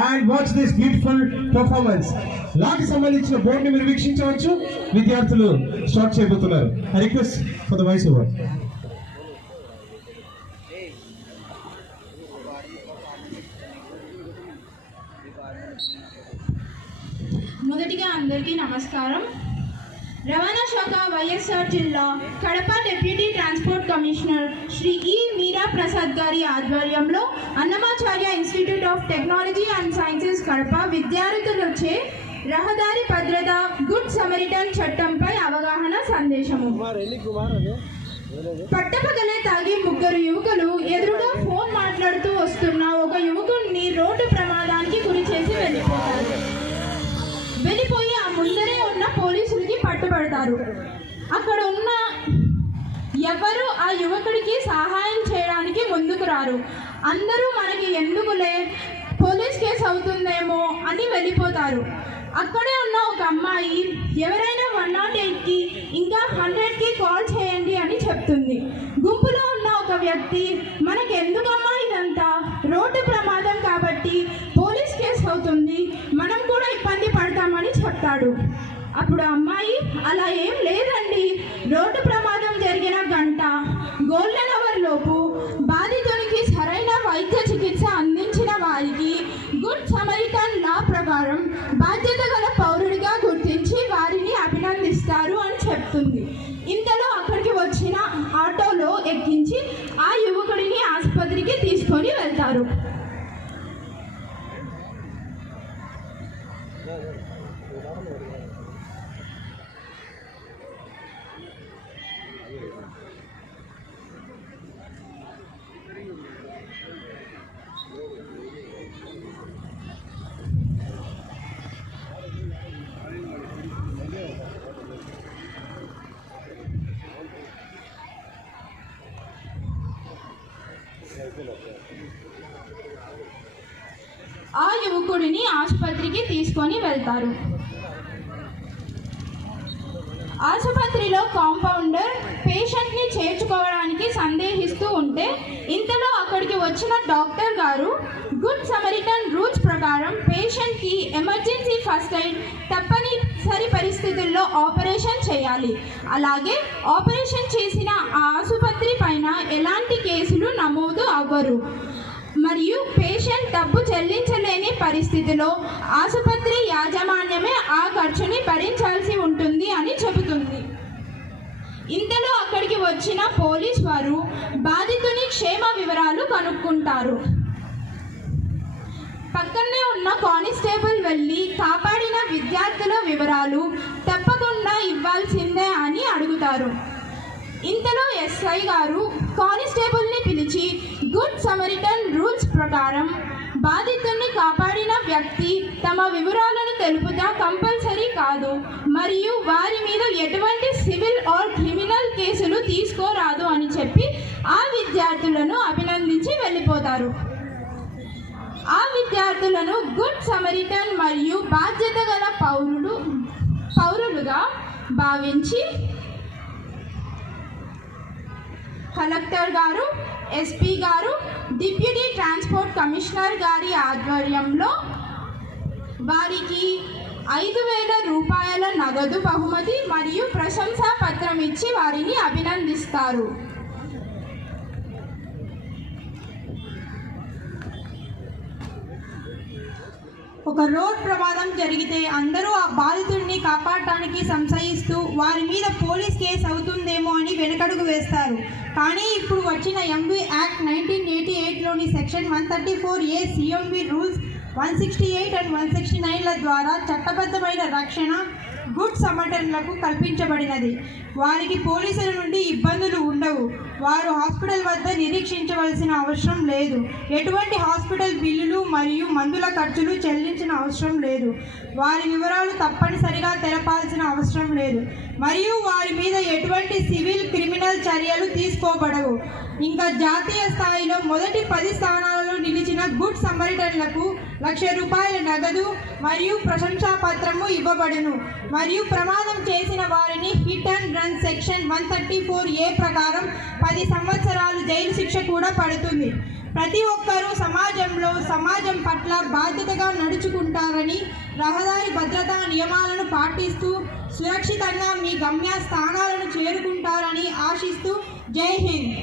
and watch this beautiful performance. లాకి సంబంధించిన బోర్డుని మీరు వీక్షించవచ్చు. విద్యార్థులు స్టార్ట్ చేయబోతున్నారు. I request for the voice over. మొదటిగా అందరికీ నమస్కారం. రవాణా శాఖ వైఎస్ఆర్ జిల్లా Kadapa deputy transport commissioner Shri E Meera Prasad గారి ఆధ్వర్యంలో Annamacharya institute of technology and sciences Kadapa విద్యార్థులచే రహదారి భద్రత గుడ్ సమరిటన్ చట్టంపై అవగాహన సందేశము. పట్టపగలే తాగి ముగ్గురు యువకులు ఎదురుగా ఫోన్ మాట్లాడుతూ వస్తున్న ఒక యువకుడిని రోడ్డు ప్రమాదానికి గురి చేసి వెళ్ళిపోయి ఆ ముందరే ఉన్న పోలీసులకి పట్టుబడతారు. అక్కడ ఉన్న ఎవరు ఆ యువకుడికి సహాయం చేయడానికి ముందుకు రారు. అందరూ మనకి ఎందుకులే, పోలీస్ కేసు అవుతుందేమో అని వెళ్ళిపోతారు. అక్కడే ఉన్న ఒక అమ్మాయి ఎవరైనా 108కి ఇంకా 100కి కాల్ చేయండి అని చెప్తుంది. గుంపులో ఉన్న ఒక వ్యక్తి మనకి ఎందుకమ్మా ఇదంతా, రోడ్డు ప్రమాదం కాబట్టి పోలీస్ కేసు అవుతుంది, మనం కూడా ఇబ్బంది పడతామని చెప్తాడు. అప్పుడు అమ్మాయి అలా ఏం లేదండి, రోడ్డు ప్రమాదం జరిగిన గంట గోల్డెన్ అవర్ లోపు బాధితునికి సరైన వైద్య చికిత్స అందించిన వారికి గుడ్ సమరిటన్ లా ప్రకారం బాధ్యత గల పౌరుడిగా గుర్తించి వారిని అభినందిస్తారు అని చెప్తుంది. ఇంతలో అక్కడికి వచ్చిన ఆటోలో ఎక్కించి ఆ యువకుడిని ఆసుపత్రికి తీసుకొని వెళ్తారు. ఆ యువకుడిని ఆసుపత్రికి తీసుకొని వెళ్తారు. ఆసుపత్రిలో కాంపౌండర్ పేషెంట్ని చేర్చుకోవడానికి సందేహిస్తూ ఉంటే ఇంతలో అక్కడికి వచ్చిన డాక్టర్ గారు గుడ్ సమరిటన్ రూల్స్ ప్రకారం పేషెంట్కి ఎమర్జెన్సీ ఫస్ట్ ఎయిడ్, తప్పనిసరి పరిస్థితుల్లో ఆపరేషన్ చేయాలి. అలాగే ఆపరేషన్ చేసిన ఆ ఆసుపత్రి పైన ఎలాంటి కేసులు నమోదు అవ్వరు. మరియు పేషెంట్ డబ్బు చెల్లించలేని పరిస్థితిలో ఆసుపత్రి యాజమాన్యమే ఆ ఖర్చుని భరించాల్సి ఉంటుంది అని చెబుతుంది. ఇంతలో అక్కడికి వచ్చిన పోలీస్ వారు బాధితుని క్షేమ వివరాలు కనుక్కుంటారు. పక్కనే ఉన్న కానిస్టేబుల్ వెళ్ళి కాపాడిన విద్యార్థుల వివరాలు తప్పకుండా ఇవ్వాల్సిందే అని అడుగుతారు. ఇంతలో ఎస్ఐ గారు కానిస్టేబుల్ని పిలిచి గుడ్ సమరిటన్ రూల్స్ ప్రకారం బాధితుల్ని కాపాడిన వ్యక్తి తమ వివరాలను తెలుపుట కంపల్సరీ కాదు మరియు వారి మీద ఎటువంటి సివిల్ ఆర్ క్రిమినల్ కేసులు తీసుకోరాదు అని చెప్పి ఆ విద్యార్థులను అభినందించి వెళ్ళిపోతారు. ఆ విద్యార్థులను గుడ్ సమరిటన్ మరియు బాధ్యత గల పౌరులుగా భావించి కలెక్టర్ గారు, ఎస్పీ గారు, డిప్యూటీ ట్రాన్స్పోర్ట్ కమిషనర్ గారి ఆధ్వర్యంలో వారికి 5,000 రూపాయల నగదు బహుమతి మరియు ప్రశంసా పత్రం ఇచ్చి వారిని అభినందిస్తారు. ఒక రోడ్ ప్రమాదం జరిగితే అందరూ ఆ బాధితుడిని కాపాడటానికి సంశయిస్తూ వారి మీద పోలీస్ కేసు అవుతుందేమో అని వెనకడుగు వేస్తారు. కానీ ఇప్పుడు వచ్చిన ఎంబీ యాక్ట్ 1988లోని section 134A CMV rules 168 and 169ల ద్వారా చట్టబద్ధమైన రక్షణ గుడ్ సమరిటన్లకు కల్పించబడినది. వారికి పోలీసుల నుండి ఇబ్బందులు ఉండవు. వారు హాస్పిటల్ వద్ద నిరీక్షించవలసిన అవసరం లేదు. ఎటువంటి హాస్పిటల్ బిల్లులు మరియు మందుల ఖర్చులు చెల్లించిన అవసరం లేదు. వారి వివరాలు తప్పనిసరిగా తెలపాల్సిన అవసరం లేదు మరియు వారి మీద ఎటువంటి సివిల్ క్రిమినల్ చర్యలు తీసుకోబడవు. ఇంకా జాతీయ స్థాయిలో మొదటి 10 స్థానాలలో నిలిచిన గుడ్ సమరిటన్లకు ₹1,00,000 నగదు మరియు ప్రశంసా పత్రము ఇవ్వబడును మరియు ప్రమాదం చేసిన వారిని hit and run section 134A ప్రకారం 10 సంవత్సరాలు జైలు శిక్ష కూడా పడుతుంది. ప్రతి ఒక్కరూ సమాజం పట్ల బాధ్యతగా నడుచుకుంటారని, రహదారి భద్రతా నియమాలను పాటిస్తూ సురక్షితంగా మీ గమ్యస్థానాలను చేరుకుంటారని ఆశిస్తూ జై హింద్.